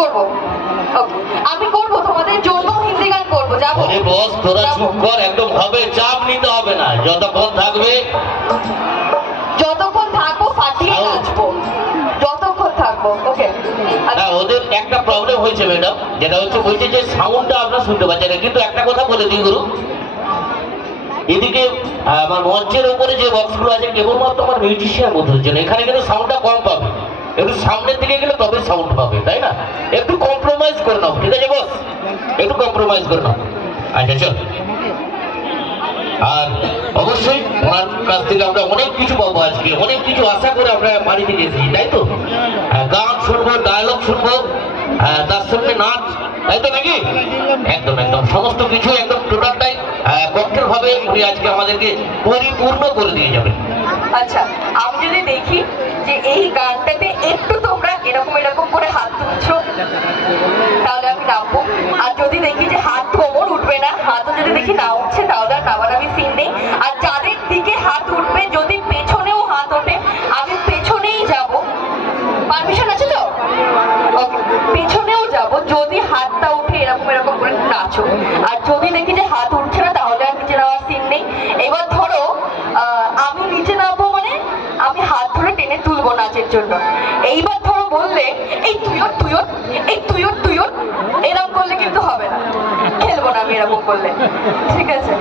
করব? আমি করব তোমাদের জন্য হিন্দি গান করব যাব। আরে বস তোরা চুপ কর একদম হবে চাপ নিতে হবে না। যতক্ষণ থাকবে। যতক্ষণ থাকব ফাটিয়ে নাচবো। যতক্ষণ থাকব ওকে না ওদের একটা প্রবলেম হয়েছে ম্যাডাম যেটা হচ্ছে বলছে যে সাউন্ডটা আপনারা শুনতে পাচ্ছেন কিন্তু একটা কথা বলে দিই গুরু। এদিকে আমার মঞ্চের উপরে যে বক্সগুলো আছে কেবলমাত্র আমার মিউজিশিয়ান বোধের জন্য এখানে কিন্তু সাউন্ডটা কম পাবে। একটু সামনের দিকে গেলে তবে সাউন্ড পাবে তাই না? একটু কম্প্রোমাইজ করে নাও ঠিক আছে বস একটু কম্প্রোমাইজ করে নাও। আচ্ছা চল। আর অবশ্যই ওনার কাছ থেকে আমরা অনেক কিছু পাবো আজকে অনেক কিছু আশা করে আমরা বাড়ি থেকে এসেছি তাই তো? আহ, গান শুনব ডায়লগ শুনব আহ, তার সঙ্গে নাচ তাই তো নাকি? একদম একদম সমস্ত কিছু একদম টোটালটাই ককটেল ভাবে উনি আজকে আমাদেরকে পরিপূর্ণ করে দিয়ে যাবেন। আচ্ছা আমি যদি দেখি যে এই গানটাতে একটু তোমরা এরকম এরকম করে হাত তুলছো, তাহলে আমি নামবো। আর যদি দেখি যে হাত কোমর উঠবে না হাতও যদি দেখি না উঠছে, তাহলে আর নামার আমি সিন নেই। আর যাদের দিকে হাত উঠবে, যদি পেছনেও হাত ওঠে, আমি পেছনেই যাব। পারমিশন আছে তো? পেছনেও যাব, যদি হাতটা উঠে এরকম এরকম করে নাচো। আর যদি দেখি যে তুলবো নাচের জন্য। এইবার ধরো বললে, এই তুইও তুইও এই তুইও তুইও এরকম করলে কিন্তু হবে না। খেলব না আমি এরকম করলে। ঠিক আছে?